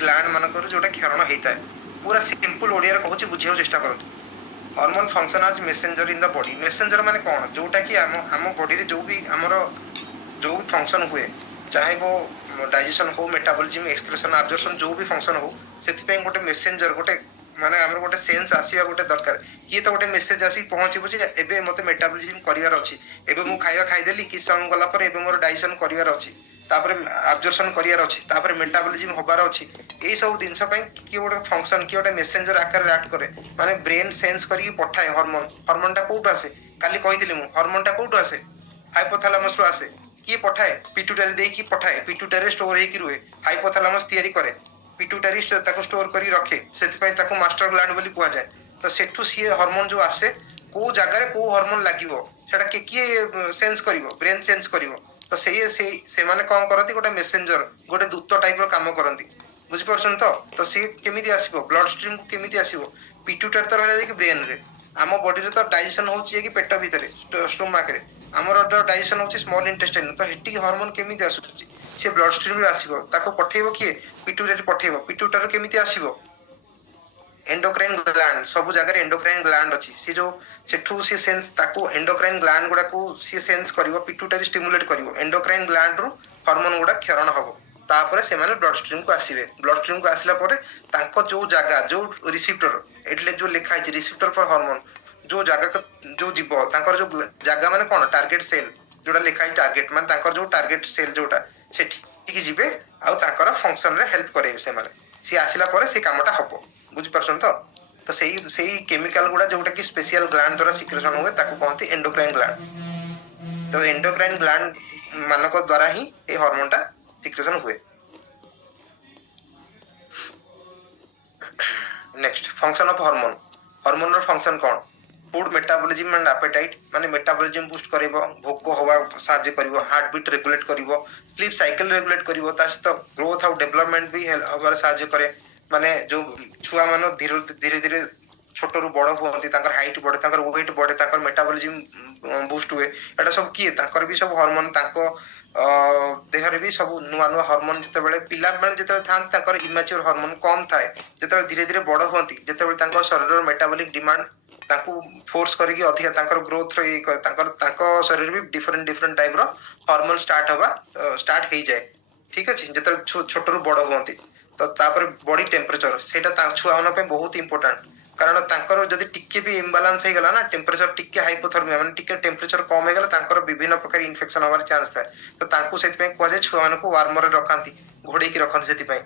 Gland मानकर जोटा क्षरण होता है पूरा सिंपल ओडिया कहूँ बुझे चेष्टा करूँ हार्मोन फंक्शन आज messenger in the body messenger माने कौन जोटा कि आम बॉडी रे जो भी हमर जो भी फंक्शन हुए चाहे वो डाइजेशन हो मेटाबॉलिज्म एक्सक्रेशन एब्जॉर्प्शन जो भी फंक्शन हो से गोटे मेसेंजर गोटे माने हमर गोटे सेंस आसीबा गोटे दरकार किए तो गोटे मेसेज आसी पहुंचबो जे एबे मते मेटाबॉलिज्म करिवार अछि एबे मु खाଇବା खाइदेली कि समय गला पर एबे मोर डाइजेशन करिवार अछि तापर एब्जॉर्प्शन करिवार अछि तापर मेटाबॉलिज्म होबार अछि एई सब दिनस पय कि गोटे फंक्शन कि गोटे मेसेंजर आकार रे एक्ट करे माने ब्रेन सेंस करी पठाए हार्मोन हार्मोन टा कोउट आसे काली कहितली मु हार्मोन टा कोउट आसे हाइपोथैलेमस रो आसे किए पठाए पिट्यूटरी दे की पठाए पिट्यूटरी स्टोर हे की रुहे हाइपोथैलेमस तयारी करे पिट्यूटरी ताको स्टोर करी रखे सेति पय ताको मास्टर ग्लैंड बोली कुआ जाय तो सेठू सी हार्मोन जो आसे को जगह रे को हार्मोन लागिवो सेटा के किए सेंस करिवो ब्रेन सेंस करिवो तो से माने कोन करती गोटे मेसेंजर गोटे दूत टाइप रो काम करती बुझि परछन तो सी केमिति आसीबो ब्लड स्ट्रीम को केमिति आसीबो पिट्यूटरी तो रहले कि ब्रेन रे आम बॉडी रे तो डाइजेशन होची कि पेट भितरे स्टोमक रे हमर डाइजेशन होची स्मॉल इंटेस्टाइन तो हेटी हार्मोन केमिति आसुची से ब्लड स्ट्रीम रे आसीबो ताको पठेइबो किए पिट्यूटरी पठेइबो पिट्यूटरी केमिति आसीबो एंडोक्राइन ग्लैंड सब जगह एंडोक्राइन ग्लैंड अछि सी जो सेठू सी सेंस ताको एंडोक्राइन ग्लैंड गुडा को सी सेंस करिवो पिट्यूटरी स्टिमुलेट करिवो एंडोक्राइन ग्लैंड रो हार्मोन गुडा क्षरण हबो तापर से माने ब्लड स्ट्रीम को आसीबे ब्लड स्ट्रीम को आसिला परे ताको जो जगह जो रिसेप्टर एटले जो लिखा है रिसेप्टर फॉर हार्मोन जो जगह जो जीव ताकर जो जगह माने कोन टारगेट सेल जोटा लिखा है टारगेट माने ताकर जो टारगेट सेल जोटा सेठी की जिवे आ ताकर फंक्शन रे हेल्प करे से माने सी आसिला परे से कामटा हबो बुझि परछन तो सेही केमिकल गुडा जोटा कि स्पेशल ग्लैंड द्वारा सिक्रेशन हुए ताको कहते एंडोक्राइन ग्लैंड तो एंडोक्राइन ग्लैंड मानक द्वारा ही ए हार्मोन टा सिक्रेशन हुए next function of hormone hormone रो फंक्शन कोन फूड मेटाबॉलिज्म एंड एपेटाइट माने मेटाबॉलिज्म बूस्ट करबो भोक होवा सहायता करबो हार्ट बीट रेगुलेट करबो स्लीप साइकिल रेगुलेट करबो तास तो ग्रोथ और डेवलपमेंट भी होबार सहायता करे माने जो छुआ मानो धीरे धीरे छोट रु बड़ होती ताकर हाइट बढ़े ताकर वेट बढ़े ताकर मेटाबॉलिज्म बूस्ट हुए एटा सब किए ताकर भी सब हार्मोन ताको देहरे भी सब नुआ नुआ हार्मोन जते बेले पिला बेले जते थान ताकर इमेच्योर हार्मोन कम थाए जते धीरे धीरे बड़ होती जते बेले ताकर शरीर मेटाबॉलिक डिमांड ताकू फोर्स करके अधिक ताकर ग्रोथ रे ताकर शरीर भी डिफरेंट डिफरेंट टाइप रो हार्मोन स्टार्ट हो जाए ठीक अछि जते छोट रु बड़ होती तो तापर बॉडी टेम्परेचर सेटा छुआ मन पे बहुत इंपोर्टेंट कारण तांकर जदी टिके भी इम्बैलेंस हे गला ना टेम्परेचर टिके हाइपोथर्मिया माने टिके टेम्परेचर कम हे गला तांकर विभिन्न प्रकार इन्फेक्शन होवार चांस थाए तो तांको सेति पे को जे छुआ मन को वार्मर रे रखंती घोड़े की रखंती सेति पे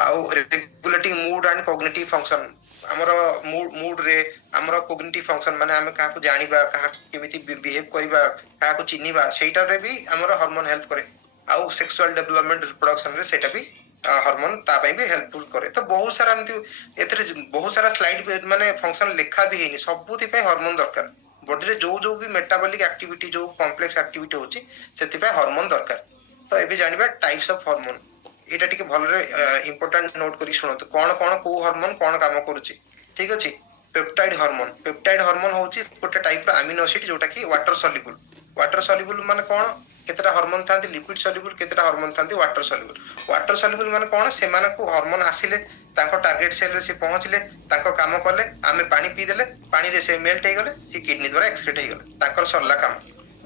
आउ regulating mood and cognitive function हमर मूड रे हमर कॉग्निटिव फंक्शन माने हम का को जानिबा का केमिति बिहेव करबा का को चिन्हिबा सेटा रे भी हमर हार्मोन हेल्प करे आउ सेक्सुअल डेवलपमेंट रिप्रोडक्शन रे सेटा भी हार्मोन तापै भी हेल्पफुल करे तो बहुत सारा एथरे बहुत सारा स्लाइड माने फंक्शन लिखा भी हेनी सबुति पे हार्मोन दरकार बॉडी रे जो भी मेटाबॉलिक एक्टिविटी जो कॉम्प्लेक्स एक्टिविटी होची सेति पे हार्मोन दरकार तो एबे जानिबा टाइप्स ऑफ हार्मोन एटा टिके भल रे इंपोर्टेंट नोट करी सुनत कोन कोन को हार्मोन कोन काम करूची ठीक अछि पेप्टाइड हार्मोन होची गोटे टाइप रो अमीनो एसिड जोटा कि वाटर सॉल्युबल माने कोन केतरा हार्मोन थांती लिपिड सॉल्युबल केतरा हार्मोन थांती वाटर सॉल्युबल माने कोन से माने को हार्मोन आसिले ताको टारगेट सेल रे से पहुंचले ताको काम करले आमे पानी पी देले पानी रे से मेल्ट हे गले सी किडनी द्वारा एक्सक्रीट हे गले ताकर सरला काम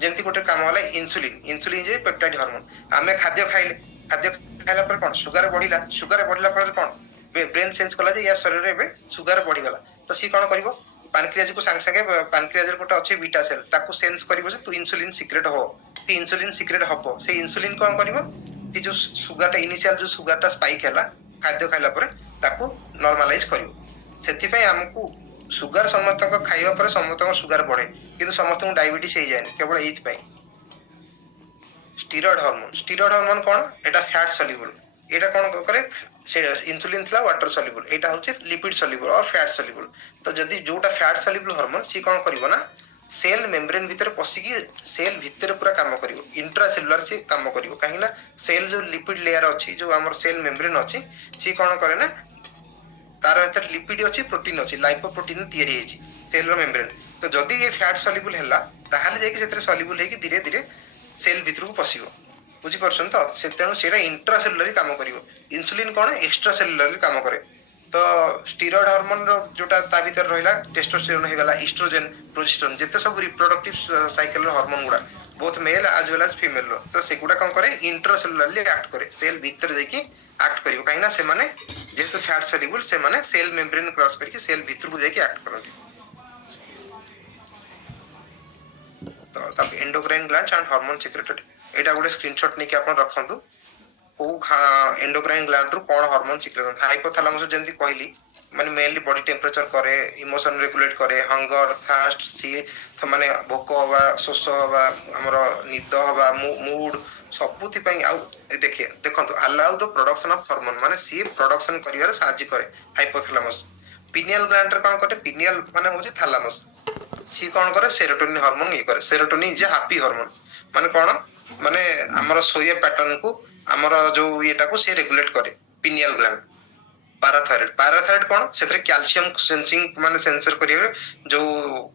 जेंति गोटे काम होला इंसुलिन जे पेप्टाइड हार्मोन आमे खाद्य खाइला पर कोन शुगर बढ़िला पर कोन ब्रेन सेंस कला जे या शरीर रे बे शुगर बढ़ी गला तो सी कोन करिवो पैनक्रियाज को संग संगे पैनक्रियाज रे गोटे अछि बीटा सेल ताको सेंस करिवो जे तू इंसुलिन सीक्रेट हो ती इंसुलिन सीक्रेट हबो से इंसुलिन कोन करिवो ती जो शुगर इनिशियल जो शुगर स्पाइक हैला खाद्य खाइला पर ताको नॉर्मलाइज करिवो सेति पे हमकु शुगर समस्त को खाइबा पर समस्त को शुगर बढ़े किंतु समस्त को डायबिटीज हे जाय केवल एथ पे स्टेरॉयड हार्मोन कोन एटा फैट सॉल्युबल एटा कोन करे से इंसुलिन थला वाटर सॉल्युबल एटा होचे लिपिड सॉल्युबल और फैट सॉल्युबल तो जदी जोटा फैट सॉल्युबल हार्मोन सी कोन करिवो ना सेल मेम्ब्रेन भीतर पसिकी सेल भीतर पूरा काम करिवो इंट्रासेलुलर से काम करिवो काहे ना सेल जो लिपिड लेयर अछि जो हमर सेल मेम्ब्रेन अछि सी कोन करे ना तार भीतर लिपिड अछि प्रोटीन अछि लाइपोप्रोटीन तयारी हेछि सेल रो मेम्ब्रेन तो जदी ये फैट सॉल्युबल हैला ताहाले जे कि सेतर सॉल्युबल हे कि धीरे धीरे सेल भीतर को पसिवो बुझी परछन तो से तेणु सेटा इंट्रासेलुलर काम करिवो इंसुलिन कोन एक्स्ट्रा सेलुलर काम करे तो स्टीरॉयड हार्मोन रो जोटा ता भीतर रहिला टेस्टोस्टेरोन हे गला एस्ट्रोजन प्रोजेस्टेरोन जेते सब रिप्रोडक्टिव साइकिल हार्मोन गुडा both male as well as female रो तो से गुडा काम करे इंट्रासेलुलरली एक्ट करे सेल भीतर देखि एक्ट करिवो काइना से माने जेतो फैट सोल्यूबल से माने सेल मेम्ब्रेन क्रॉस करके सेल भीतर को जाके एक्ट करନ୍ତି तो तब endocrine glands and hormone secreted एटा गुडे स्क्रीनशॉट नेके आपण रखंतु को एंडोक्राइन ग्लैंड रु कोन हार्मोन सिक्रेशन हाइपोथैलेमस जेंति कहली माने मेनली बॉडी टेम्परेचर करे इमोशन रेगुलेट करे हंगर फास्ट सी तो माने भोक होबा शोष होबा हमर निद होबा मूड सबुति पई आ देखिए देखंतु allow the production of hormone माने सी प्रोडक्शन करिवार साहाय्य करे हाइपोथैलेमस पिनियल ग्लैंड रे कोन करे पिनियल माने होची थैलेमस सी कोन करे सेरोटोनिन हार्मोन ये करे सेरोटोनिन इज हैप्पी हार्मोन माने कोन माने हमर सोया पैटर्न को हमर जो एटा को से रेगुलेट करे पिनियल ग्लैंड पाराथायराइड कोन सेतरे कैल्शियम सेंसिंग माने सेंसर करिवे जो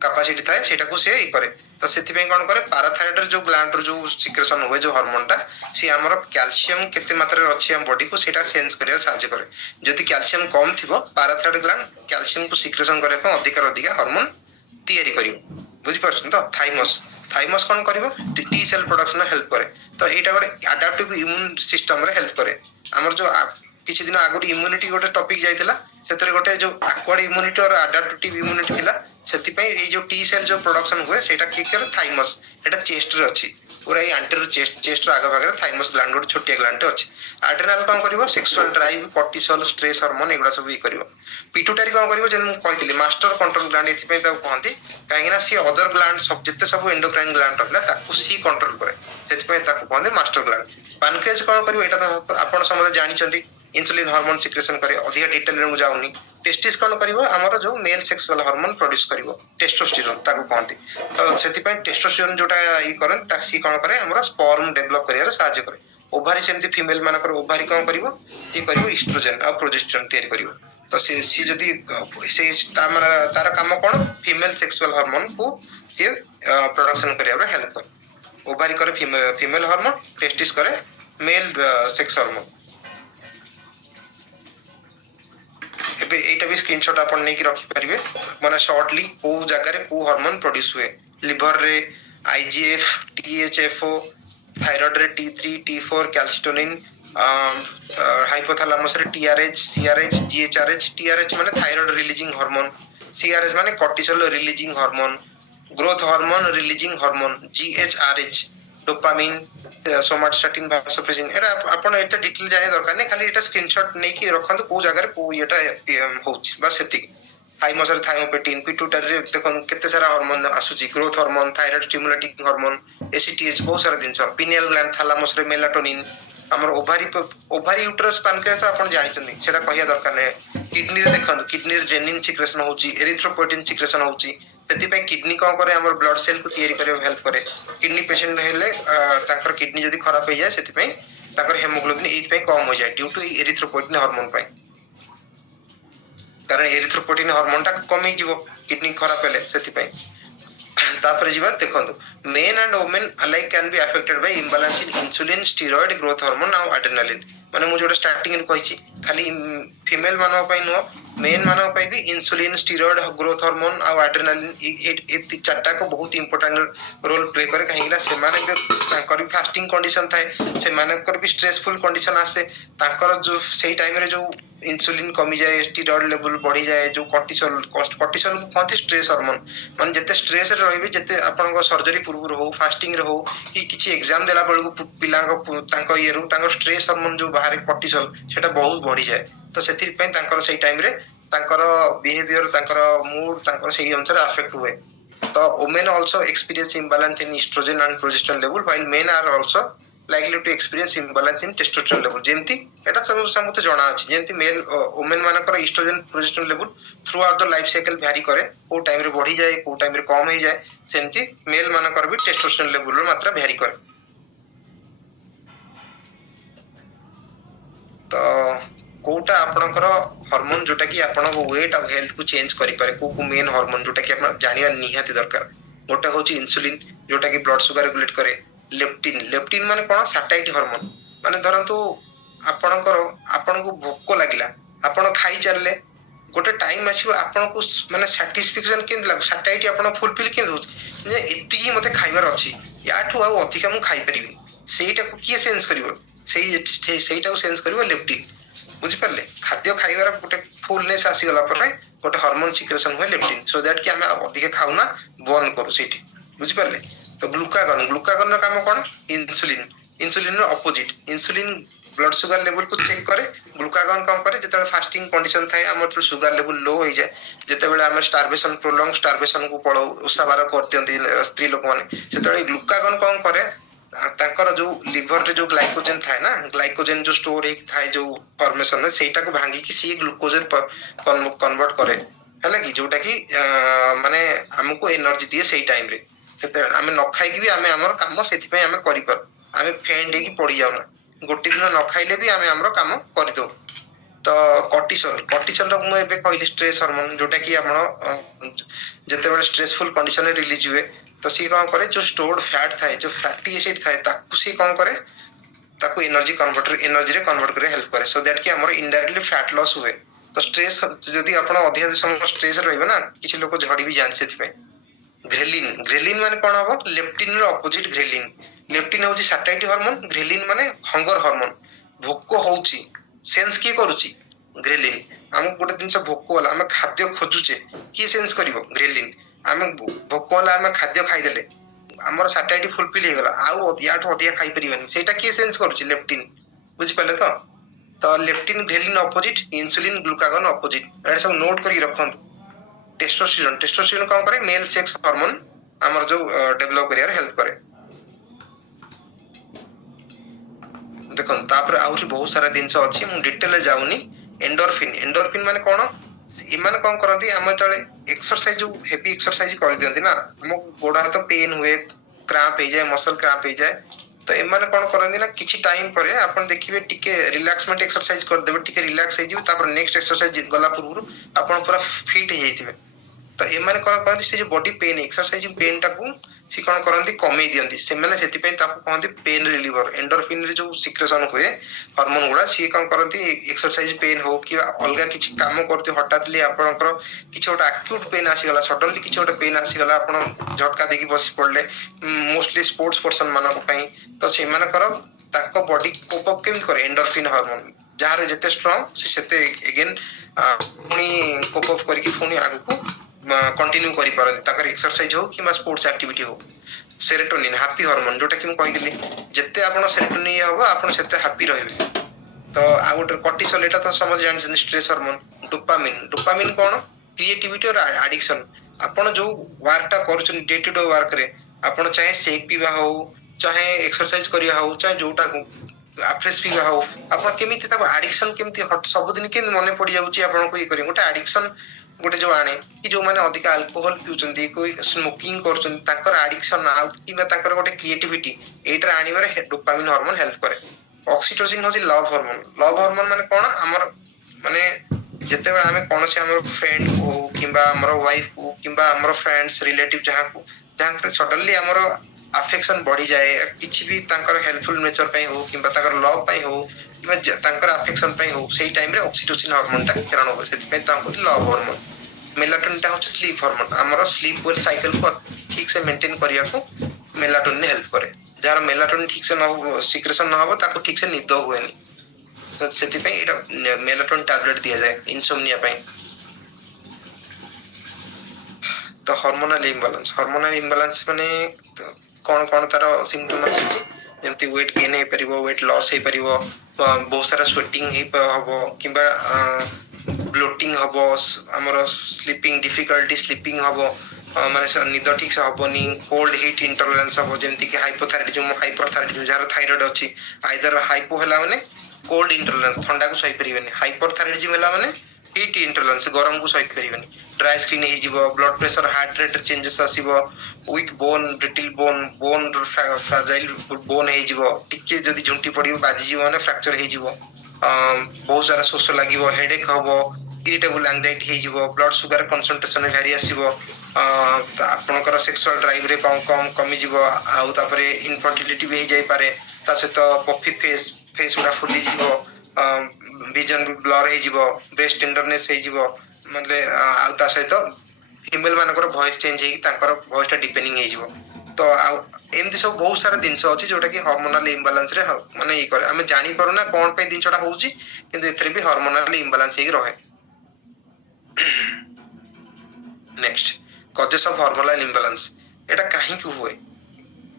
कैपेसिटी थाए सेटा को से करे तो सेति पे कोन करे पाराथायराइड जो ग्लैंड रो जो सिक्रेशन होय जो हार्मोनटा से हमर कैल्शियम केते मात्रा रे अछि हम बॉडी को सेटा सेंस करिया साहाय्य करे जदि कैल्शियम कम थिबो पाराथायराइड ग्लैंड कैल्शियम को सिक्रेशन करे पे अधिक हार्मोन तयारी करिवो बुझि परछन तो थाइमस कोन करिवो टी सेल प्रोडक्शन हेल्प करे तो एटा गोटे अडैप्टिव इम्यून सिस्टम रे हेल्प करे हमर जो किछि दिन आगु इम्यूनिटी गोटे टॉपिक जाइतिला सेतरे गोटे जो एक्वायर्ड इम्यूनिटी और अडैप्टिव इम्यूनिटी थिला सेति पई ए जो टी सेल जो प्रोडक्शन हुए सेटा किकर थाइमस एटा चेस्ट रे अछि पूरा ए एंटीरियर चेस्ट रो आगा भाग रे थाइमस ग्लैंड गोटे छोटिया ग्लैंड अछि एड्रेनल कोन करिवो sexual drive cortisol stress hormone एगुडा सब ई करिवो पिट्यूटरी कोन करिवो जे कहतिली मास्टर कंट्रोल ग्लैंड एथि पई ता कहंती काहेना सी अदर ग्लैंड सब जत्ते सब एंडोक्राइन ग्लैंड रहला ताकू सी कंट्रोल करे सेति पई ताकू कहंती मास्टर ग्लैंड पैनक्रियाज कोन करिवो एटा तो आपण समझ जानि छथि इंसुलिन हार्मोन सिक्रेशन करे अधिक डिटेल रे मु जाउनी टेस्टिस कोन करिवो हमर जो मेल सेक्सुअल हार्मोन प्रोड्यूस करिवो टेस्टोस्टेरोन ताकू कहंती तो सेति पई टेस्टोस्टेरोन जोटा ई करन तासी कोन करे हमर स्पर्म डेवलप करियार सहायता करे ओभारी सेमती फीमेल मानकर ओभारी कोन करिवो ती करिवो एस्ट्रोजन और प्रोजेस्टेरोन तयारी करिवो तो से जदी से तार काम कोन फीमेल सेक्सुअल हार्मोन को ये प्रोडक्शन करियार हेल्प करे ओभारी करे फीमेल हार्मोन टेस्टिस करे मेल सेक्स हार्मोन एबे एटा भी स्क्रीनशॉट अपन नै कि रखि परिबे माने शॉर्टली को जगह रे को हार्मोन प्रोड्यूस हुए लिवर रे आईजीएफ टीएचएफओ थायराइड रे टी3 टी4 कैल्सिटोनिन हाइपोथैलेमस रे टीआरएच सीआरएच जीएचआरएच टीआरएच माने थायराइड रिलीजिंग हार्मोन सीआरएच माने cortisol releasing hormone growth hormone releasing hormone GHRH dopamine somatostatin vasopressin एटा आपण एटा डिटेल जाने दरकार नै खाली एटा स्क्रीनशॉट नै कि रखंतु को जगह रे को एटा होउछ बस सेति थाइमस रे थाइमोपेटिन पिट्यूटरी रे देखन केते सारा हार्मोन आसुची growth hormone thyroid stimulating hormone ACTH बहुत सारा दिन पिनियल ग्लैंड थैलेमस रे मेलाटोनिन हमर ओभारी यूट्रस पैनक्रियास आपण जानि छथि सेटा कहिया दरकार नै किडनी रे देखन किडनी रे रेनिन सिक्रेशन होउची एरिथ्रोपोइटिन सिक्रेशन होउची सेति पे किडनी कोन करे हमर ब्लड सेल को तयारी करे हेल्प करे किडनी पेशेंट हेले ताकर किडनी जदी खराब हो जाय सेति पे ताकर हेमोग्लोबिन एथ पे कम हो जाय ड्यू टू एरिथ्रोपोइटिन हार्मोन पे कारण एरिथ्रोपोइटिन हार्मोन ता कमी जीवो किडनी खराब हेले सेति पे तापर जीवा देखंतु main and women alike can be affected by imbalance in insulin steroid growth hormone और एड्रेनालिन माने मु जोटा स्टार्टिंग रे कहिची खाली फीमेल मानो पई नो मेन मानो पई भी इंसुलिन स्टेरॉइड ग्रोथ हार्मोन और एड्रेनालिन ए चारटा को बहुत इंपोर्टेंट रोल प्ले करे काहेला से माने तांकर भी फास्टिंग कंडीशन थाए से मानकर भी स्ट्रेसफुल कंडीशन आसे तांकर जो सही टाइम रे जो इंसुलिन कमी जाए स्टेरॉइड लेवल बढ़ी जाए जो कोर्टिसोल कोर्टिसोल को कहते स्ट्रेस हार्मोन मान जते स्ट्रेस रे रहबे जते आपन को सर्जरी पूर्व हो फास्टिंग रे हो कि किछि एग्जाम देला बेल को पिला को तांको ये रो तांको स्ट्रेस हार्मोन जो बाहर कोर्टिसोल सेटा बहुत बढ़ी जाए तो सेति पे तांकर सही टाइम रे तांकर बिहेवियर तांकर मूड तांकर सही अनुसार अफेक्ट हुए तो women also experience imbalance in estrogen and progesterone level while men are also likely to experience imbalance in testosterone level जेंति एटा सब समते जणा अछि जेंति मेल वुमेन मानकर oestrogen progesterone level throughout the life cycle vary करे को टाइम रे बढ़ी जाए को टाइम रे कम हो जाए सेंति मेल मानकर भी टेस्टोस्टेरोन लेवल रो मात्रा वैरी करे तो कोटा आपनकर हार्मोन जोटा कि आपन वेट और हेल्थ को चेंज करि पारे को मेन हार्मोन जोटा कि आपन जानिया निहाती दरकार गोटा होची इंसुलिन जोटा कि ब्लड शुगर रेगुलेट करे ଲେପ୍ଟିନ୍ ମାନେ କଣ ସାଟାଇଟି ହରମୋନ ମାନେ ଧରନ୍ତୁ ଆପଣଙ୍କୁ ଭୋକ ଲାଗିଲା ଆପଣ ଖାଇ ଚାଲିଲେ ଗୋଟେ ଟାଇମ ଆସିବ ଆପଣଙ୍କୁ ମାନେ ସାଟିସ୍ଫାକ୍ସନ କେମିତି ଲାଗୁ ସାଟାଇଟି ଆପଣ ଫୁଲଫିଲ କେମିତି ହଉଛି ଯେ ଏତିକି ମତେ ଖାଇବାର ଅଛି ୟାଠୁ ଆଉ ଅଧିକା ମୁଁ ଖାଇପାରିବି ସେଇଟାକୁ କିଏ ସେନ୍ସ କରିବ ସେଇଟାକୁ ସେନ୍ସ କରିବ ଲେପ୍ଟିନ୍ ବୁଝିପାରିଲେ ଖାଦ୍ୟ ଖାଇବାର ଗୋଟେ ଫୁଲନେସ୍ ଆସିଗଲା ପରେ ଗୋଟେ ହରମୋନ ସିକ୍ରେସନ ହୁଏ ଲେପ୍ଟିନ୍ ସୋ ଦ୍ୟାଟ କି ଆମେ ଅଧିକା ଖାଉନା ବର୍ନ କରୁ ସେଇଠି ବୁଝିପାରିଲେ ତ ଗ୍ଲୁକାଗନ ର କାମ କଣ ଇନସୁଲିନ ର opposite insulin blood sugar level କୁ ଚେକ୍ କରେ ଗ୍ଲୁକାଗନ କଣ କରେ ଯେତେବେଳେ ଫାଷ୍ଟିଂ କଣ୍ଡିସନ ଥାଏ ଆମର ସୁଗାର ଲେଭେଲ ଲୋ ହେଇଯାଏ ଯେତେବେଳେ ଆମେ ଷ୍ଟାରଭେସନ କୁ ପଳଉ ଓଷାବାର କରିଦିଅନ୍ତି ସ୍ତ୍ରୀ ଲୋକମାନେ ସେତେବେଳେ ଗ୍ଲୁକାଗନ କଣ କରେ ତାଙ୍କର ଯୋଉ ଲିଭରରେ ଯୋଉ ଗ୍ଲାଇକୋଜେନ ଥାଏ ନା ଗ୍ଲାଇକୋଜେନ ଯୋଉ ଷ୍ଟୋର ହେଇକି ଥାଏ ଯୋଉ ଫର୍ମେସନରେ ସେଇଟାକୁ ଭାଙ୍ଗିକି ସିଏ ଗ୍ଲୁକୋଜେନ କନଭର୍ଟ କରେ ହେଲା କି ଯୋଉଟା କି ମାନେ ଆମକୁ ଏନର୍ଜି ଦିଏ ସେଇ ଟାଇମରେ ସେତେବେଳେ ଆମେ ନ ଖାଇକି ବି ଆମେ ଆମର କାମ ସେଥିପାଇଁ ଆମେ କରିପାରୁ ଆମେ ଫେଣ୍ଡ ହେଇକି ପଡିଯାଉନା ଗୋଟେ ଦିନ ନ ଖାଇଲେ ବି ଆମେ ଆମର କାମ କରିଦଉ ତ କର୍ଟିସଲ ମୁଁ ଏବେ କହିଲି ଷ୍ଟ୍ରେସ୍ ହରମୋନ ଯୋଉଟା କି ଆପଣ ଯେତେବେଳେ ଷ୍ଟ୍ରେସଫୁଲ କଣ୍ଡିସନରେ ରିଲିଜ ହୁଏ ତ ସିଏ କଣ କରେ ଯୋଉ ଷ୍ଟୋର୍ଡ ଫ୍ୟାଟ ଥାଏ ଯୋଉ ଫ୍ୟାଟି ଏସିଡ ଥାଏ ତାକୁ ସିଏ କଣ କରେ ତାକୁ ଏନର୍ଜିରେ କନଭର୍ଟ କରିବା ହେଲ୍ପ କରେ ସୋ ଦ୍ୟାଟ କି ଆମର ଇନଡାଇରେକ୍ଟଲି ଫ୍ୟାଟ ଲସ୍ ହୁଏ ତ ଷ୍ଟ୍ରେସ୍ ଯଦି ଆପଣ ଅଧିକ ସମୟ ଷ୍ଟ୍ରେସ୍ ରହିବେ ନା କିଛି ଲୋକ ଝଡି ବି ଯାଆନ୍ତି ସେଥିପାଇଁ ଘ୍ରେଲିନ ମାନେ କଣ ହବ ଲେପ୍ଟିନ ର ଅପୋଜିଟ ଲେପ୍ଟିନ ହଉଛି ସାଟାଇଟି ହରମୋନ ଘ୍ରେଲିନ ମାନେ ହଙ୍ଗର ହରମୋନ ଭୋକ ହଉଛି ସେନ୍ସ କିଏ କରୁଛି ଘ୍ରେଲିନ ଆମକୁ ଗୋଟେ ଜିନିଷ ଭୋକ ହେଲା ଆମେ ଖାଦ୍ୟ ଖୋଜୁଛେ କିଏ ସେନ୍ସ କରିବ ଘ୍ରେଲିନ ଆମେ ଭୋକ ହେଲା ଆମେ ଖାଦ୍ୟ ଖାଇଦେଲେ ଆମର ସାଟାଇଟି ଫୁଲଫିଲ ହେଇଗଲା ଆଉ ୟାଠୁ ଅଧିକା ଖାଇପାରିବାନି ସେଇଟା କିଏ ସେନ୍ସ କରୁଛି ଲେପ୍ଟିନ ବୁଝିପାରିଲେ ତ ଲେପ୍ଟିନ ଘ୍ରେଲିନ ଅପୋଜିଟ ଇନସୁଲିନ ଗ୍ଲୁକାଗନ ଅପୋଜିଟ ଏଇଟା ସବୁ ନୋଟ କରିକି ରଖନ୍ତୁ ଟେଷ୍ଟୋଷ୍ଟିରୋନ କଣ କରେ ମେଲ ସେକ୍ସ ହରମୋନ ଆମର ଯୋଉ ଡେଭଲପ କରିବାରେ ହେଲ୍ପ କରେ ଦେଖନ୍ତୁ ତାପରେ ଆହୁରି ବହୁତ ସାରା ଜିନିଷ ଅଛି ମୁଁ ଡିଟେଲରେ ଯାଉନି ଏଣ୍ଡୋରଫିନ ମାନେ କଣ ଏମାନେ କଣ କରନ୍ତି ଆମେ ଯେତେବେଳେ ଏକ୍ସରସାଇଜ ଯୋଉ ହେଭି ଏକ୍ସରସାଇଜ କରିଦିଅନ୍ତି ନା ଆମ ଗୋଡ ହାତ ପେନ୍ ହୁଏ କ୍ରାମ୍ପ ହେଇଯାଏ ମସଲ କ୍ରାମ୍ପ ହେଇଯାଏ ତ ଏମାନେ କଣ କରନ୍ତି ନା କିଛି ଟାଇମ ପରେ ଆପଣ ଦେଖିବେ ଟିକେ ରିଲାକ୍ସମେଣ୍ଟ ଏକ୍ସରସାଇଜ କରିଦେବେ ଟିକେ ରିଲାକ୍ସ ହେଇଯିବେ ତାପରେ ନେକ୍ସଟ ଏକ୍ସରସାଇଜ ଗଲା ପୂର୍ବରୁ ଆପଣ ପୁରା ଫିଟ୍ ହେଇଯାଇଥିବେ ତ ଏମାନେ କଣ କରନ୍ତି ସେ ଯୋଉ ବଡି ପେନ୍ ଏକ୍ସରସାଇଜ ପେନ୍ ଟାକୁ ସେ କଣ କରନ୍ତି କମେଇ ଦିଅନ୍ତି ସେମାନେ ସେଥିପାଇଁ ତାକୁ କହନ୍ତି ପେନ୍ ରିଲିଭର ଏଣ୍ଡୋରଫିନ ରେ ଯୋଉ ସିକ୍ରେସନ ହୁଏ ହରମୋନ ଗୁଡା ସିଏ କଣ କରନ୍ତି ଏକ୍ସରସାଇଜ ପେନ୍ ହଉ କି ଅଲଗା କିଛି କାମ କରୁଥିବେ ହଠାତଲି ଆପଣଙ୍କର କିଛି ଗୋଟେ ଆକ୍ୟୁଟ ପେନ୍ ଆସିଗଲା ସଡନଲି କିଛି ଗୋଟେ ପେନ୍ ଆସିଗଲା ଆପଣ ଝଟକା ଦେଇକି ବସି ପଡିଲେ ମୋଷ୍ଟଲି ସ୍ପୋର୍ଟସ ପର୍ସନ ମାନଙ୍କ ପାଇଁ ତ ସେମାନଙ୍କର ତାଙ୍କ ବଡି କୋପ ଅପ୍ କେମିତି କରେ ଏଣ୍ଡୋରଫିନ ହରମୋନ ଯାହାର ଯେତେ ଷ୍ଟ୍ରଙ୍ଗ ସେ ସେତେ ଏଗେନ ପୁଣି କୋପ ଅପ୍ କରିକି ପୁଣି ଆଗକୁ କଣ୍ଟିନ୍ୟୁ କରିପାରନ୍ତି ତାଙ୍କର ଏକ୍ସରସାଇଜ ହଉ କିମ୍ବା ସ୍ପୋର୍ଟସ ଆକ୍ଟିଭିଟି ହଉ ସେରୋଟୋନିନ ହାପି ହରମୋନ ଯୋଉଟା କି ମୁଁ କହିଥିଲି ଯେତେ ଆପଣ ସେରୋଟୋନିନ ଇଏ ହବ ଆପଣ ସେତେ ହାପି ରହିବେ ତ ଆଉ ଗୋଟେ କର୍ଟିସଲ ଏଟା ତ ସମସ୍ତେ ଜାଣିଛନ୍ତି ଷ୍ଟ୍ରେସ ହରମୋନ ଡୋପାମିନ କଣ କ୍ରିଏଟିଭିଟି और ଆଡିକ୍ସନ ଆପଣ ଯୋଉ ୱାର୍କ ଟା କରୁଛନ୍ତି ଡେ ଟୁ ଡେ ୱାର୍କ ରେ ଆପଣ ଚାहे ସେକ୍ ପିଇବା ହଉ ଚାहे ଏକ୍ସରସାଇଜ କରିବା ହଉ ଚାहे ଯୋଉଟା ଆଫ୍ରେଶ ପିଇବା ହଉ ଆପଣ କେମିତି ତାକୁ ଆଡିକ୍ସନ କେମିତି ସବୁଦିନ କେମିତି ମନେ ପଡିଯାଉଛି ଆପଣଙ୍କୁ ଇଏ କରିବେ ଗୋଟେ ଆଡିକ୍ସନ ଗୋଟେ ଯୋଉ ଆଣେ କି ଯୋଉମାନେ ଅଧିକ ଆଲକୋହଲ ପିଉଛନ୍ତି କୋଇ ସ୍ମୋକିଂ କରୁଛନ୍ତି ତାଙ୍କର ଆଡିକ୍ସନ ଆଉ କିମ୍ବା ତାଙ୍କର ଗୋଟେ କ୍ରିଏଟିଭିଟି ଏଇଟାରେ ଆଣିବାରେ ଡୋପାମିନ ହରମୋନ ହେଲ୍ପ କରେ ଅକ୍ସିଟୋସିନ ହଉଛି ଲଭ ହରମୋନ ମାନେ କଣ ଆମର ମାନେ ଯେତେବେଳେ ଆମେ କୌଣସି ଆମର ଫ୍ରେଣ୍ଡ କୁ ହଉ କିମ୍ବା ଆମର ୱାଇଫ କୁ କିମ୍ବା ଆମର ଫ୍ରେଣ୍ଡସ ରିଲେଟିଭ ଯାହାକୁ ସଡନଲି ଆମର ଆଫେକ୍ସନ ବଢିଯାଏ କିଛି ବି ତାଙ୍କର ହେଲ୍ପଫୁଲ ନେଚର ପାଇଁ ହଉ କିମ୍ବା ତାଙ୍କର ଲଭ ପାଇଁ ହଉ କିମ୍ବା ତାଙ୍କର ଆଫେକ୍ସନ ପାଇଁ ହଉ ସେଇ ଟାଇମରେ ଅକ୍ସିଟୋସିନ ହରମୋନ ଟା କ୍ଷରଣ ହୁଏ ସେଥିପାଇଁ ତାଙ୍କୁ ଲଭ ହରମୋନ ମେଲାଟୋନିନ ଟା ହଉଛି ସ୍ଲିପ ହରମୋନ ଆମର ସ୍ଲିପ ୱେଲ ସାଇକେଲ କୁ ଠିକ ସେ ମେଣ୍ଟେନ କରିବାକୁ ମେଲାଟୋନିନ ହେଲ୍ପ କରେ ଯାହାର ମେଲାଟୋନିନ ଠିକ ସେ ସିକ୍ରେସନ ନ ହବ ତାକୁ ଠିକ ସେ ନିଦ ହୁଏନି ତ ସେଥିପାଇଁ ଏଇଟା ମେଲାଟୋନିନ ଟାବଲେଟ ଦିଆଯାଏ ଇନସୋମନିଆ ପାଇଁ ତ ହରମୋନାଲ ଇମ୍ବାଲାନ୍ସ ମାନେ କଣ କଣ ତାର ସିମ୍ପଟମ ଆସୁଛି ଯେମିତି ୱେଟ ଗେନ୍ ହେଇପାରିବ ୱେଟ ଲସ୍ ହେଇପାରିବ ବହୁତ ସାରା ସ୍ୱେଟିଂ ହବ କିମ୍ବା ବ୍ଲୋଟିଂ ହବ ଆମର ସ୍ଲିପିଂ ଡିଫିକଲ୍ଟି ସ୍ଲିପିଂ ହବ ମାନେ ନିଦ ଠିକ ସେ ହବନି କୋଲ୍ଡ ହିଟ୍ ଇଣ୍ଟରଲାନ୍ସ ହବ ଯେମିତି କି ହାଇପରଥାଇରଏଡିଜମ ଯାହାର ଥାଇରଏଡ ଅଛି ଆଇଦର ହାଇପୋ ହେଲା ମାନେ କୋଲ୍ଡ ଇଣ୍ଟରଲାନ୍ସ ଥଣ୍ଡାକୁ ସହିପାରିବେନି ହାଇପରଥାଇରଏଡିଜମ ହେଲା ମାନେ ହିଟ୍ ଇଣ୍ଟରଲାନ୍ସ ଗରମକୁ ସହିପାରିବେନି ଡ୍ରାଏ ସ୍କିନ୍ ହେଇଯିବ blood pressure heart rate changes ଆସିବ ୱିକ୍ ବୋନ୍ ବ୍ରିଟିଲ ବୋନ ଫ୍ରାଜାଇଲ ବୋନ ହେଇଯିବ ଟିକେ ଯଦି ଝୁଣ୍ଟି ପଡିବ ବାଜିଯିବ ମାନେ ଫ୍ରାକ୍ଚର ହେଇଯିବ ବହୁତ ସାରା ଶୋଷ ଲାଗିବ ହେଡେକ୍ ହବ इरिटेबल एंजाइटी हे जिवो ब्लड शुगर कंसंट्रेशन भारी आसीबो आपनकर सेक्सुअल ड्राइव रे कम कमी जिवो आउ तापरे इनफर्टिलिटी भी हे जाई पारे ता सहित पफी फेस फेस उडा फुली जिवो विजन भी ब्लर हे जिवो ब्रेस्ट टेंडरनेस हे जिवो मतलब आउ ता सहित फीमेल मानकर वॉइस चेंज हे तांकर वॉइस टा डिपेंडिंग हे जिवो तो आउ एमती सब बहुत सारा जिनस अछि जोटा कि हार्मोनल इम्बालांस रे माने ई करे हम जानि पारू ना कोन पे दिनसटा होउची किंतु एथरे भी हार्मोनल इम्बालांस हे रहे नेक्स्ट कॉजेस ऑफ हार्मोनल इम्बालांस एटा काहे कि हुए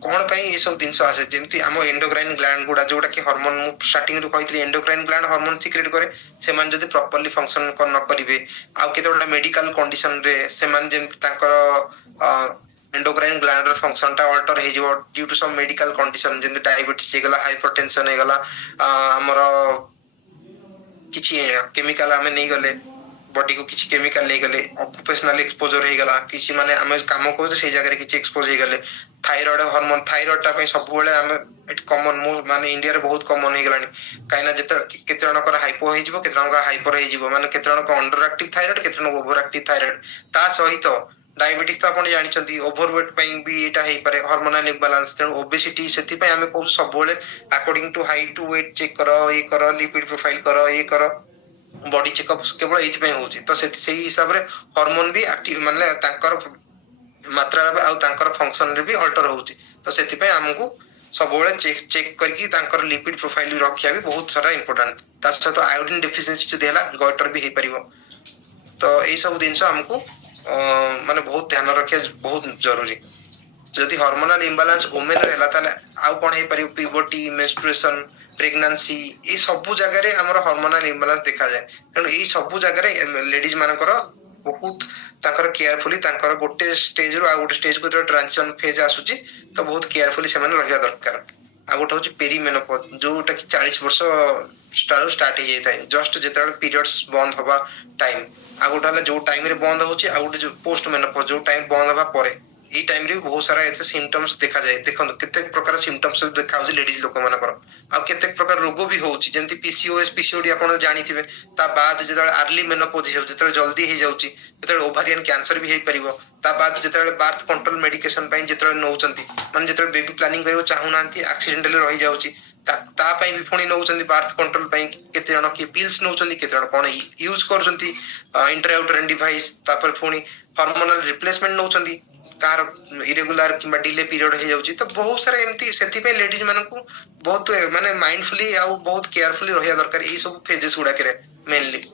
कोन पे ये सब जिनस आसे जेमती हम एंडोक्राइन ग्लैंड गुडा जोटा कि हार्मोन मु स्टार्टिंग रू कहितली एंडोक्राइन ग्लैंड हार्मोन सिक्रेट करे से मान जदी प्रॉपर्ली फंक्शन न करिवे आ केतोडा मेडिकल कंडीशन रे से मान जेम तांकर एंडोक्राइन ग्लैंड र फंक्शन टा अल्टर हे जिवो due to some medical condition जेम डायबिटीज हे गला हाइपरटेंशन हे गला हमर किछि केमिकल हमें नहीं गले बॉडी को किछि केमिकल नहीं गले ऑक्युपेशनल एक्सपोजर हे गला किछि माने हम काम को से जगह रे किछि एक्सपोज हे गले थायराइड हार्मोन थायराइड टा पे सब बेले हम इट कॉमन मो माने इंडिया रे बहुत कॉमन हे गलानी काइना जेते केतरण कर हाइपो हे जिवो केतरण का हाइपर हे जिवो माने केतरण का अंडर एक्टिव थायराइड केतरण ओवर एक्टिव थायराइड ता सहित डायबिटीज तो आपण जानिछंती ओवरवेट पई भी एटा हे पारे हार्मोनल इम्बालांस तेन ओबेसिटी सेति पई हमें कहू सब बेले according to height to weight check करो ये करो लिपिड प्रोफाइल करो ये करो बॉडी चेकअप केवल एथि पई होची तो सेति हिसाब रे हार्मोन भी एक्टिव माने तांकर मात्रा रे आ तांकर फंक्शन रे भी अल्टर होची तो सेति पई हमकु सब बेले चेक करके तांकर लिपिड प्रोफाइल रखिया भी बहुत सारा इंपोर्टेंट ता सहित आयोडीन डेफिशिएंसी जो देला गटर भी हे परिबो तो ए सब दिनस हमकु माने बहुत ध्यान रखिया बहुत जरूरी जदि हार्मोनल इम्बालांस वुमेन रहला ताले आउ कोन हे परिबो प्यूबर्टी मेंस्ट्रुएशन प्रेगनेंसी ए सब जगह रे हमर हार्मोनल इम्बालांस देखा जाय कारण ए सब जगह रे लेडीज मानकर बहुत तांकर केयरफुली तांकर गोटे स्टेज रो आ गोटे स्टेज को ट्रांजिशन फेज आसुची तो बहुत केयरफुली से माने रहिया दरकार आ गोटे होची पेरीमेनोपॉज जोटा कि 40 वर्ष स्टार्ट हे जाय थाय जस्ट जेता पीरियड्स बंद होबा टाइम आ गोटे हला जो टाइम रे बंद होची आ गोटे जो पोस्ट मेनोपॉज जो टाइम बंद होबा परे ई टाइम रे बहुत सारा ऐसे सिम्पटम्स देखा जाय देखो केते प्रकार सिम्पटम्स देखा होची लेडीज लोक मानकर आ केते प्रकार रोग भी होची जेंति पीसीओएस पीसीओडी आपण जानि थिबे ता बाद जेता अर्ली मेनोपॉज हे जेता जल्दी हे जाउची जेता ओवरियन कैंसर भी हे परिबो ता बाद जेता बर्थ कंट्रोल मेडिकेशन पई जेता नौचंती माने जेता बेबी प्लानिंग करियो चाहू नांती एक्सीडेंटली रहि जाउची ता पई भी पुणी नौचंती बर्थ कंट्रोल पई केते जण के पिल्स नौचंती केते जण कोन यूज करचंती इंट्राउटेराइन डिवाइस तापर पुणी हार्मोनल रिप्लेसमेंट नौचंती कार इरेगुलर किबा डिले पीरियड हे जाउची तो बहुत सारा एमती सेति पे लेडीज मानकू बहुत माने माइंडफुली आ बहुत केयरफुली रहिया दरकार ए सब फेजेस गुडा करे मेनली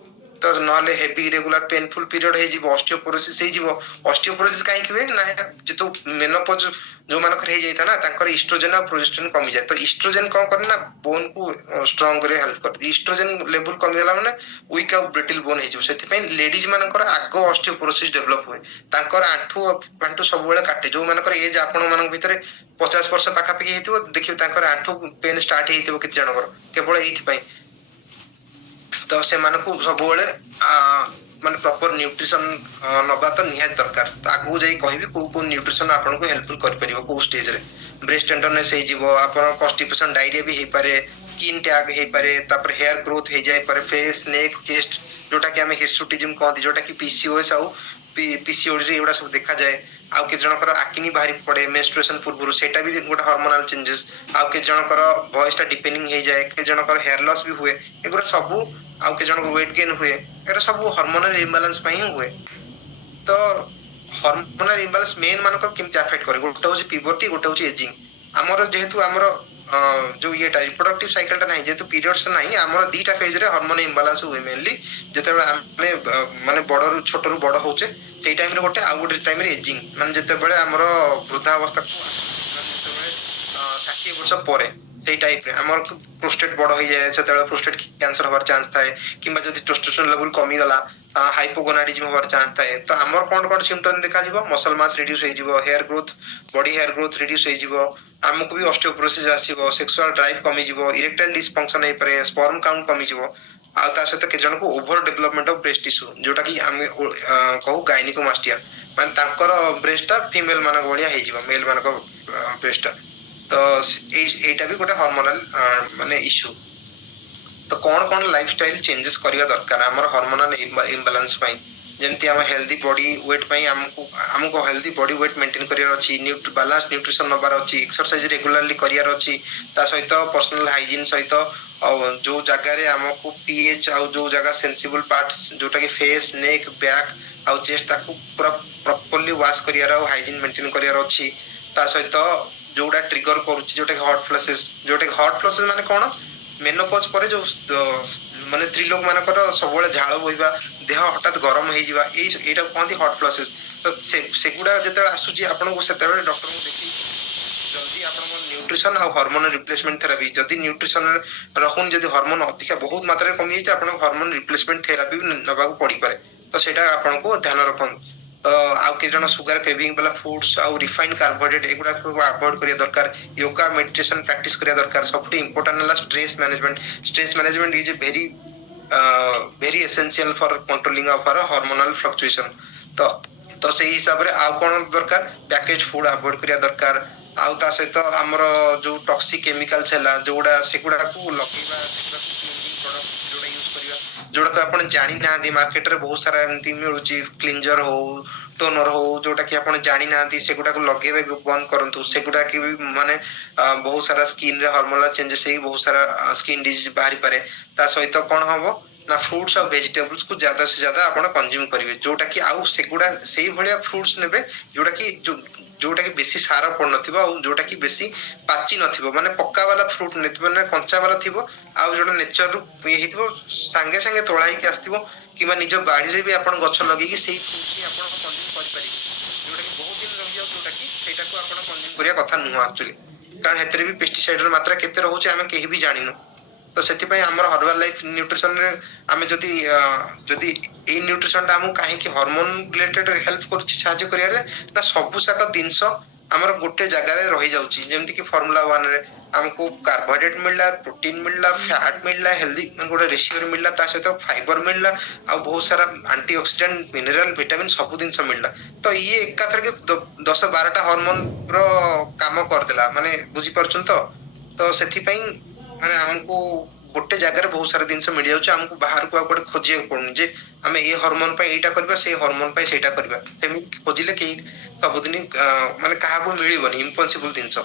तो नले हेवी रेगुलर पेनफुल पीरियड हे जिवो ऑस्टियोपोरोसिस हे जिवो ऑस्टियोपोरोसिस काहे किवे ना जेतो मेनोपॉज जो मानकर हे जाइता ना तांकर एस्ट्रोजन और प्रोजेस्टेरोन कमी जाय तो एस्ट्रोजन कोन करे ना बोन को स्ट्रांग करे हेल्प कर एस्ट्रोजन लेवल कमी होला माने वीक और ब्रिटल बोन हे जिवो सेति पे लेडीज मानकर आगो ऑस्टियोपोरोसिस डेवलप होय तांकर आंठू सब बेले काटे जो मानकर एज आपण मानक भितरे 50 वर्ष पाखा पकी हेतिबो देखियो तांकर आंठू पेन स्टार्ट हेतिबो कित जनकर केवल एथि पई तो से मानकू सब बेले माने प्रॉपर न्यूट्रिशन नबा तो निहात दरकार तो आगु जाई कहबी को न्यूट्रिशन आपन को हेल्पफुल कर परिबो को स्टेज रे ब्रेस्ट टेंडरनेस हे जिवो आपन कॉन्स्टिपेशन डायरिया भी हे पारे स्किन टैग हे पारे तापर हेयर ग्रोथ हे जाय पारे फेस नेक चेस्ट जोटा कि हमें हिर्सुटिज्म कहती जोटा कि पीसीओएस आउ पीसीओडी रे एडा सब देखा जाय आउ के जनकर आकिनी बाहरी पड़े मेंस्ट्रुएशन पूर्व सेटा भी गोटे हार्मोनल चेंजेस आउ के जनकर वॉइस टा डिपेंडिंग हे जाय के जनकर हेयर लॉस भी हुए एगुरा सब आउ के जनकर वेट गेन हुए एरा सब हार्मोनल इम्बालांस पई हुए तो हार्मोनल इम्बालांस मेन मानकर केमति अफेक्ट करे गोटे होची प्यूबर्टी गोटे होची एजिंग हमर जेहेतु हमर जो येटा रिप्रोडक्टिव साइकिल टा नाही जेहेतु पीरियड्स नाही हमर दीटा फेज रे हार्मोन इम्बालांस हुए मेनली जेते हमें माने बडरु छोटरु बड होचे सेई टाइम रे गोटे आ गोटे टाइम रे एजिंग माने जेते बेले हमर वृद्धावस्था को जेते बेले 60 वर्ष परे सेई टाइप रे हमर प्रोस्टेट बड होई जाय सेते बेले प्रोस्टेट कैंसर होवार चांस थाए किबा जदि टेस्टोस्टेरोन लेवल कमी गला हाइपोगोनाडिज्म होवार चांस थाए तो हमर कोन सिम्पटम देखा जिवो मसल मास रिड्यूस होई जिवो hair growth body hair growth reduce होई जिवो हमको भी ऑस्टियोपोरोसिस आसीबो सेक्सुअल ड्राइव कमी जिवो इरेक्टाइल डिसफंक्शन हे परे स्पर्म काउंट कमी जिवो आ ता सहित के जन को over development of breast tissue जोटा कि हम कहू गायनिकोमास्टिया माने तांकर ब्रेस्ट टा फीमेल मानक बलिया हे जिवो मेल मानक ब्रेस्ट टा तो एटा भी गोटे हार्मोनल माने इश्यू तो कौन लाइफस्टाइल चेंजेस करवा दरकार आमर हार्मोनल इम्बालांस जेमती आम हेल्दी बॉडी वेट हमको हमको हेल्दी बॉडी वेट मेंटेन करियार अछि बैलेंस न्यूट्रिशन नबार अछि एक्सरसाइज रेगुलरली करियार अछि ता सहित पर्सनल हाइजीन सहित जो जगह रे हमको पीएच आ जो जगह सेंसिबल पार्ट्स जोटा कि फेस नेक बैक आ चेस्ट ताकू पूरा प्रॉपर्ली वॉश करियार आ हाइजीन मेंटेन करियार अछि ता सहित जोटा ट्रिगर करूछि जोटा कि हॉट फ्लशेस माने कोन मेनोपॉज पर जो माने स्त्री लोक मानकर सब झाड़ बोइबा देह हठात गरम हो जावा एटा कहती हॉट फ्लशेस तो सेगुड़ा जेते आसुची आपन को सेते डॉक्टर को देखि जल्दी आपन न्यूट्रिशन और हार्मोन रिप्लेसमेंट थेरेपी जदी न्यूट्रिशन रखुन जदी हार्मोन अधिक बहुत मात्रा रे कमी जाय आपन हार्मोन रिप्लेसमेंट थेरेपी नबा को पड़ी पारे तो सेटा आपन को ध्यान रखन तो आउ के जन सुगर क्रेविंग वाला फूड्स और रिफाइंड कार्बोहाइड्रेट एगुडा को अवॉइड करिया दरकार योगा मेडिटेशन प्रैक्टिस करिया दरकार सबसे इंपोर्टेंट है stress management is a very essential for controlling of our hormonal fluctuation तो तो से हिसाब रे आ कोन दरकार पैकेज फूड अवॉइड करिया दरकार आउ ता सहित हमर जो टॉक्सिक केमिकल्स हैला जोडा सेगुडा को लगेबा क्लीनिंग प्रोडक्ट जोडा यूज करिया जोडा तो आपण जानि ना दी मार्केट रे बहुत सारा एमती मिलुची क्लींजर हो टोनर हो जोटा कि आपण जानि ना दी सेगुडा को लगेबे बंद करंतु सेगुडा कि भी माने बहुत सारा स्किन रे हार्मोनल चेंजेस हे बहुत सारा स्किन डिजीज बाहरी पारे ता सहित कोन हबो ना फ्रूट्स और वेजिटेबल्स को ज्यादा से ज्यादा आपण कंज्यूम करिवे जोटा कि आउ सेगुडा सेही भलिया फ्रूट्स नेबे जोटा कि जोटा कि बेसी सारा पड़ नथिबो आ जोटा कि बेसी पाची नथिबो माने पक्का वाला फ्रूट नेथिबो ना कंचा वाला थिबो आ जोटा नेचर रु ये हितबो संगे संगे तोळाई के आस्तिबो किबा निजो बाड़ी रे भी आपण गछ लगी कि सेही फ्रूट की आपण कंज्यूम करि परिबे जोटा कि बहुत दिन रहि जाउ जोटा कि सेटा को आपण कंज्यूम करिया कथा नुह एक्चुअली कारण हेतरे भी पेस्टिसाइड र मात्रा केते रहउचे हमें केहि भी जानिनो तो सेति पय हमर हर्बल लाइफ न्यूट्रिशन रे हमें जदी ए न्यूट्रिशन ता हम काहे कि हार्मोन रिलेटेड हेल्प करछि साहाय्य करिया रे ना सब साका दिनस हमर गोटे जगह रे रहि जाउछि जेमति कि फार्मूला 1 रे हमको कार्बोहाइड्रेट मिलला प्रोटीन मिलला फैट मिलला हेल्दी गोटे रेशियो रे मिलला ता सहित फाइबर मिलला आ बहुत सारा एंटीऑक्सीडेंट मिनरल विटामिन सब दिनस मिलला तो ये एकाथर के 10 12 टा हार्मोन रो काम कर देला माने बुझी परछन तो सेति पय माने हमको गोटे जगह रे बहुत सारा जिनस मिल जाउछ हमको बाहर को आके खोजिए पड़ुनी जे हमें ए हार्मोन पे एटा करबा से हार्मोन पे सेटा करबा सेमि खोजिले के सब दिन माने कहा को मिलिबनी इम्पॉसिबल जिनस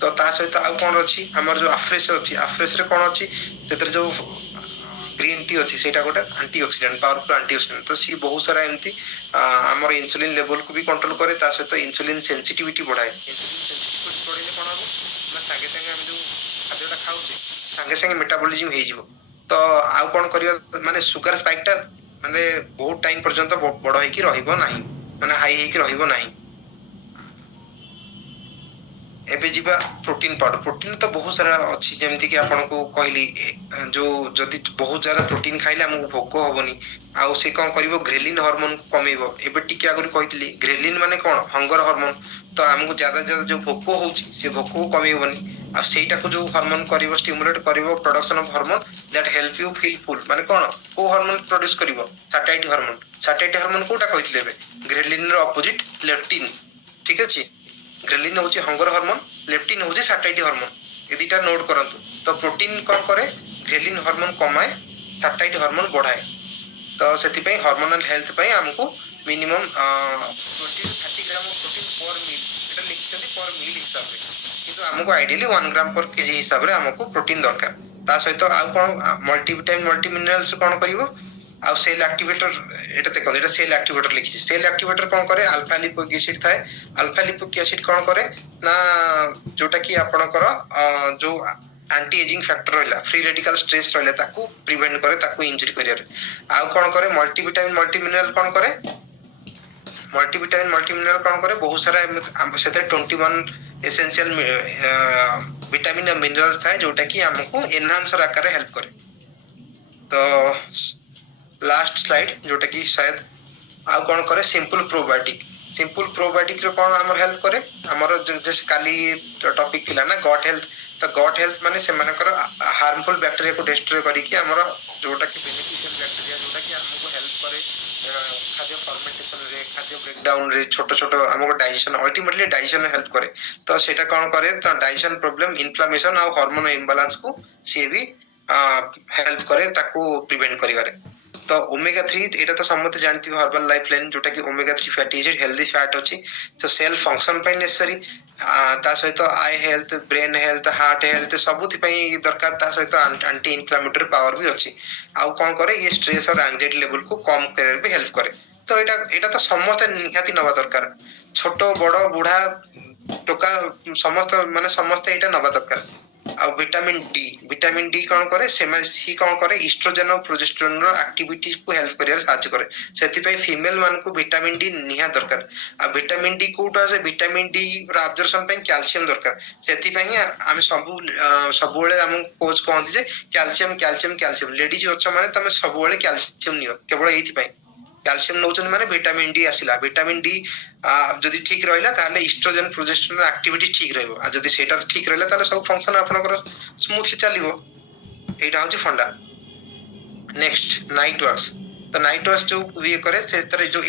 तो ता सहित आ कोन अछि हमर जो आफ्रेश रे कोन अछि तेतर जो ग्रीन टी अछि सेटा गोटे एंटीऑक्सीडेंट पावरफुल एंटीऑक्सीडेंट तो सी बहुत सारा एमती हमर इंसुलिन लेवल को भी कंट्रोल करे ता सहित इंसुलिन सेंसिटिविटी बढ़ाए इंसुलिन सेंसिटिविटी बढ़िले कोन हबो ना संगे संगे हम जो खाद्यटा खाउछे संगे संगे मेटाबॉलिज्म हे जिवो तो आउ कोन करियो माने शुगर स्पाइक टा माने बहुत टाइम पर्यंत बड़ है कि रहिबो नाही माने हाई है कि रहिबो नाही एबे जीवा प्रोटीन पाउडर प्रोटीन तो बहुत सारा अछि जेमति कि आपन को कहली जो जदी बहुत ज्यादा प्रोटीन खाइले हमको भोक होबनी आ से कोन करिवो ग्रेलिन हार्मोन को कमेइबो एबे टिके आगु कहितली ग्रेलिन माने कोन हंगर हार्मोन तो हमको ज्यादा ज्यादा जो भोक होउची से भोक को कमेइबनी आ सेटा को जो हार्मोन करिवो स्टिमुलेट करिवो production of hormone that help you feel full माने कोन को हार्मोन प्रोड्यूस करिवो सैटिस्फाइड हार्मोन कोटा कहितले बे ग्रेलिन रो अपोजिट लेप्टिन ठीक अछि ग्रेलिन होची हंगर हार्मोन लेप्टिन होची सैटिस्फाइड हार्मोन ए दुटा नोट करंतु तो प्रोटीन कोन करे ग्रेलिन हार्मोन कमाए सैटिस्फाइड हार्मोन बढ़ाए तो सेति पय हार्मोनल हेल्थ पय हमको minimum 20 to 30 gram of protein पर मील एटा लिखते पर मील हिसाब रे किंतु हमको आइडियली 1 ग्राम पर केजी हिसाब रे हमको प्रोटीन दरकार ता सहित आ कोन मल्टीविटामिन मल्टी मिनरल्स कोन करिवो आ सेल एक्टिवेटर एटा देखो एटा सेल एक्टिवेटर लिखि सेल एक्टिवेटर कोन करे अल्फा लिपोइक एसिड थाए अल्फा लिपोइक एसिड कोन करे ना जोटा कि आपनकर जो एंटी एजिंग फैक्टर रहला फ्री रेडिकल स्ट्रेस रहला ताकू प्रिवेंट करे ताकू इंजरी करियर आ कोन करे मल्टीविटामिन मल्टी मिनरल कोन करे मल्टीविटामिन मल्टी मिनरल कोन करे बहुत सारा सेते 21 एसेंशियल विटामिन और मिनरल थाए जोटा कि हमको एनहांसर आकार हेल्प करे तो लास्ट स्लाइड जोटा कि शायद आ कोन करे सिंपल प्रोबायोटिक रे कोन हमर हेल्प करे हमर जैसे काली टॉपिक थिला ना गट हेल्थ तो गट हेल्थ माने से मानकर हार्मफुल बैक्टीरिया को डिस्ट्रॉय करी कि हमर जोटा कि बेनिफिशियल बैक्टीरिया जोटा कि हमको हेल्प करे खाद्य फर्मेंटेशन रे खाद्य ब्रेकडाउन रे छोट छोट हमको डाइजेशन अल्टीमेटली डाइजेशन हेल्प करे तो सेटा कोन करे तो डाइजेशन प्रॉब्लम इन्फ्लेमेशन और हार्मोन इम्बैलेंस को से भी ହେଲ୍ପ କରେ ତାକୁ ପ୍ରିଭେଣ୍ଟ କରିବାରେ। ତ ଓମେଗା 3 ଏଇଟା ତ ସମସ୍ତେ ଜାଣିଥିବେ ହର୍ବାଲ ଲାଇଫ ଲାଇନ, ଯୋଉଟା କି omega 3 fatty acid healthy fat ଅଛି, ତ ସେଲ୍ ଫଙ୍କସନ ପାଇଁ ନେସେସାରୀ। ତା ସହିତ eye health, brain health, heart health ସବୁଥିପାଇଁ ଦରକାର। ତା ସହିତ ଆଣ୍ଟି ଇନଫ୍ଲାମେଟରୀ ପାୱାର ବି ଅଛି। ଆଉ କଣ କରେ, ଇଏ ଷ୍ଟ୍ରେସ୍ और ଆଂଜାଇଟି ଲେଭେଲ କୁ କମ କରିବାରେ ବି ହେଲ୍ପ କରେ। ତ ଏଇଟା ତ ସମସ୍ତେ ନିହାତି ନବା ଦରକାର, ଛୋଟ ବଡ ବୁଢା ଟୋକା ସମସ୍ତ ମାନେ ସମସ୍ତେ ଏଇଟା ନବା ଦରକାର। ଆଉ ଭିଟାମିନ ଡି କଣ କରେ, ସି କଣ କରେ, ଇଷ୍ଟ୍ରୋଜେନ ଆଉ ପ୍ରୋଜେଷ୍ଟେରୋନ ର ଆକ୍ଟିଭିଟି କୁ ହେଲ୍ପ କରିବାରେ ସାହାଯ୍ୟ କରେ। ସେଥିପାଇଁ ଫିମେଲ ମାନଙ୍କୁ ଭିଟାମିନ ଡି ନିହାତି ଦରକାର। ଆଉ ଭିଟାମିନ ଡି କୋଉଠୁ ଆସେ, ଭିଟାମିନ ଡି ର ଆବଜର୍ପସନ ପାଇଁ କ୍ୟାଲସିୟମ ଦରକାର। ସେଥିପାଇଁ ଆମେ ସବୁବେଳେ ଆମକୁ କୋଚ୍ କହନ୍ତି ଯେ କ୍ୟାଲସିୟମ କ୍ୟାଲସିୟମ କ୍ୟାଲସିୟମ। ଲେଡିଜ ଅଛ ମାନେ ତମେ ସବୁବେଳେ କ୍ୟାଲସିୟମ ନିଅ, କେବଳ ଏଇଥିପାଇଁ। କ୍ୟାଲସିୟମ ନଉଛନ୍ତି ମାନେ ଭିଟାମିନ ଡି ଆସିଲା। ଭିଟାମିନ ଡି ଯଦି ଠିକ ରହିଲା ତାହେଲେ ଇଷ୍ଟ୍ରୋଜେନ ପ୍ରୋଜେଷ୍ଟେରୋନ ଆକ୍ଟିଭିଟି ଠିକ ରହିବ। ଆଉ ଯଦି ସେଇଟା ଠିକ ରହିଲା ତାହେଲେ ସବୁ ଫଙ୍କସନ ଆପଣଙ୍କର ସ୍ମୁଥଲି ଚାଲିବ। ଏଇଟା ହଉଛି ଫଣ୍ଡା। Next night wax. ତ ନାଇଟ୍ ୱାକ୍ସ ଯୋଉ ଇଏ କରେ, ସେଥିରେ ଯୋଉ